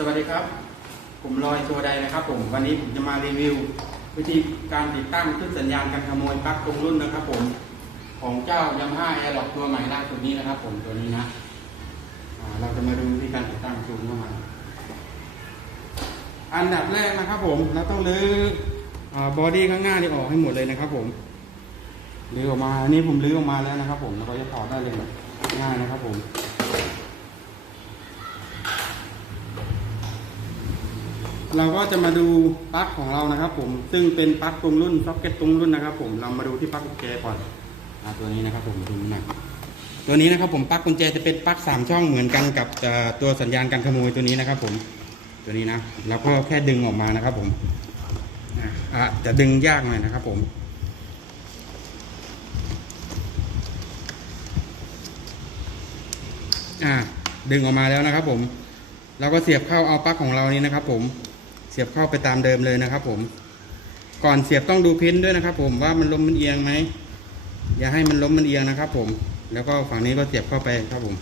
สวัสดีครับ ผมลอยโชไดนะครับ ผมวันนี้ผมจะมารีวิว วิธีการติดตั้งขึ้นสัญญาณการขโมยปลั๊กตรงรุ่นนะครับ ผมของเจ้ายามาฮ่าแอร์ล็อกตัวใหม่ล่าสุดนี้นะครับ ผมตัวนี้นะเราจะมาดูวิธีการติดตั้งซูมเข้ามาอันดับแรกนะครับ ผมเราต้องรื้อบอดี้ข้างหน้านี่ออกให้หมดเลยนะครับ ผมรื้อออกมาอันนี้ผมรื้อออกมาแล้วนะครับ ผมเราก็จะถอดได้เลยง่ายนะครับ ผม เราก็จะมาดูปลั๊กของเรานะครับ ผมซึ่งเป็นปลั๊กตรงรุ่นซ็อกเก็ตตรงรุ่นนะครับ ผมเรามาดูที่ปลั๊กกุญแจก่อนอ่าตัวนี้นะครับ ผมดูหน่อยตัวนี้นะครับ ผมปลั๊กกุญแจจะเป็นปลั๊กสามช่องเหมือนกันกับตัวสัญญาณการขโมยตัวนี้นะครับ ผมตัวนี้นะแล้วก็แค่ดึงออกมานะครับ ผมอะจะดึงยากหน่อยนะครับ ผมอ่าดึงออกมาแล้วนะครับ ผมเราก็เสียบเข้าเอาปลั๊กของเรานี้นะครับ ผม สียบเข้าไปตามเดิมเลยนะครับ ผม ก่อนเสียบต้องดูพินด้วยนะครับ ผมว่ามันล้มมันเอียงไหมอย่าให้มันล้มมันเอียงนะครับ ผม แล้วก็ฝั่งนี้ก็เสียบเข้าไปครับผม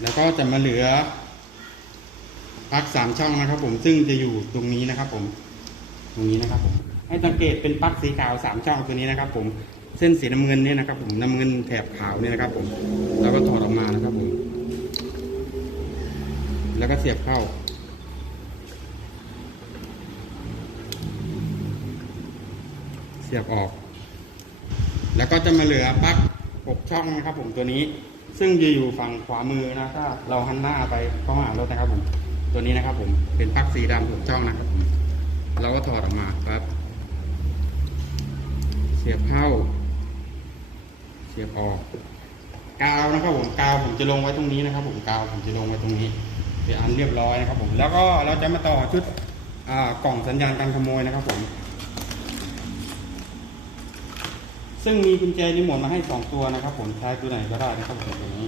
แล้วก็จะมาเหลือปลั๊กสามช่องนะครับ ผมซึ่งจะอยู่ตรงนี้นะครับ ผม ตรงนี้นะครับ ผม ให้สังเกตเป็นปักสีขาวสามช่องตัวนี้นะครับ ผม เส้นสีน้ำเงินเนี่ยนะครับ ผมน้ำเงินแถบขาวเนี่ยนะครับ ผม แล้วก็ถอดออกมานะครับ ผม แล้วก็เสียบเข้า เสียบออก แล้วก็จะมาเหลือปลั๊กหกช่องนะครับ ผมตัวนี้ ซึ่งจะอยู่ฝั่งขวามือนะถ้าเราหันหน้าไปเข้าหารถนะครับ ผมตัวนี้นะครับ ผมเป็นปลั๊กสีดำหกช่องนะครับผมเราก็ถอดออกมาครับ เสียบเข้า เสียบออกกาวนะครับผมกาวผมจะลงไว้ตรงนี้นะครับ ผมกาวผมจะลงไว้ตรงนี้ เป็นอันเรียบร้อยนะครับผมแล้วก็เราจะมาต่อชุดกล่องสัญญาณการขโมยนะครับผม ซึ่งมีกุญแจรีโมทมาให้สองตัวนะครับผมใช้ตัวไหนก็ได้นะครับผมตัวนี้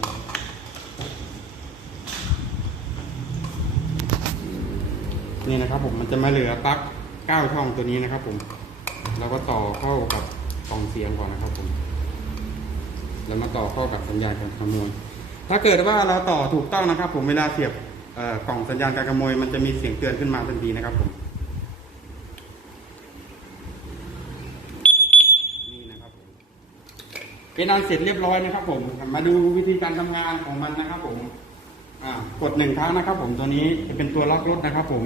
นี่นะครับผมมันจะมาเหลือปลั๊กเก้าช่องตัวนี้นะครับผมเราก็ต่อเข้ากับกล่องเสียงก่อนนะครับผมแล้วมาต่อเข้ากับสัญญาณการขโมยถ้าเกิดว่าเราต่อถูกต้องนะครับ ผมเวลาเสียบ กล่องสัญญาณการขโมยมันจะมีเสียงเตือนขึ้นมาทันทีนะครับผมนี่นะครับผมเป็นอันเสร็จเรียบร้อยนะครับ ผม มาดูวิธีการทำงานของมันนะครับ ผมกดหนึ่งครั้งนะครับ ผมตัวนี้จะเป็นตัวล็อกรถนะครับ ผม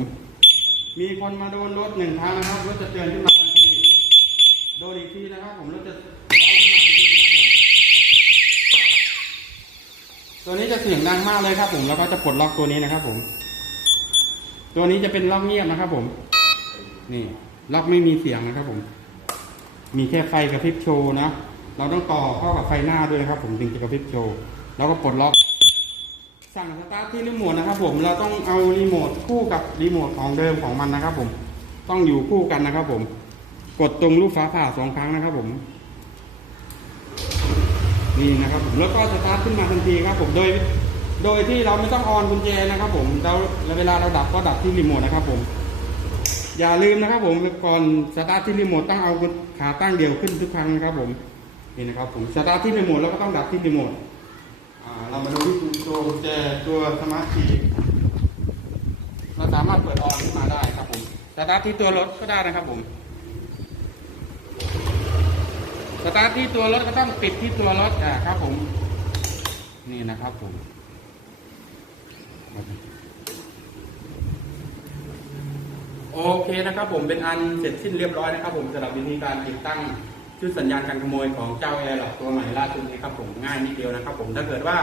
มีคนมาโดนรถหนึ่งครั้งนะครับรถจะเตือนขึ้นมาทันทีโดนอีกทีนะครับ ผมรถจะ ตัวนี้จะเสียงดังมากเลยครับ ผมแล้วก็จะปลดล็อกตัวนี้นะครับ ผม ตัวนี้จะเป็นล็อกเงียบนะครับ ผม นี่ล็อกไม่มีเสียงนะครับ ผม มีแค่ไฟกระพริบโชว์นะเราต้องต่อเข้ากับไฟหน้าด้วยนะครับ ผมถึงจะกระพริบโชว์แล้วก็ปลดล็อกสั่งสตาร์ทที่รีโมทนะครับ ผมเราต้องเอารีโมทคู่กับรีโมทของเดิมของมันนะครับ ผมต้องอยู่คู่กันนะครับ ผม กดตรงลูกฟ้าผ่าสองครั้งนะครับ ผม นี่นะครับผมแล้วก็สตาร์ทขึ้นมาทันทีครับผมโดยโดยที่เราไม่ต้องออนกุญแจนะครับ ผมเราเวลาเราดับก็ดับที่รีโมทนะครับผมอย่าลืมนะครับ ผมก่อนสตาร์ทที่รีโมทต้องเอาขาตั้งเดียวขึ้นทุกครั้งนะครับ ผมนี่นะครับผมสตาร์ทที่รีโมทแล้วก็ต้องดับที่รีโมทเรามาดูที่ตัวกุญแจตัวสมาร์ทคีย์เราสามารถเปิดออนขึ้นมาได้ครับผมสตาร์ทที่ตัวรถก็ได้นะครับผม สตาร์ทที่ตัวรถก็ต้องปิดที่ตัวรถอ่าครับผม นี่นะครับผมโอเคนะครับผมเป็นอันเสร็จสิ้นเรียบร้อยนะครับผมสำหรับวิธีการติดตั้งชุดสัญญาณการขโมยของเจ้าแอร์หลอกตัวใหม่ล่าสุดนี้ครับผมง่ายนิดเดียวนะครับผมถ้าเกิดว่า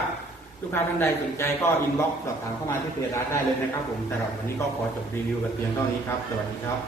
ลูกค้าท่านใดสนใจก็อินบ็อกซ์สอบถามเข้ามาที่เพจร้านได้เลยนะครับผมแต่ละวันนี้ก็ขอจบรีวิวกันเพียงเท่านี้ครับ สวัสดีครับ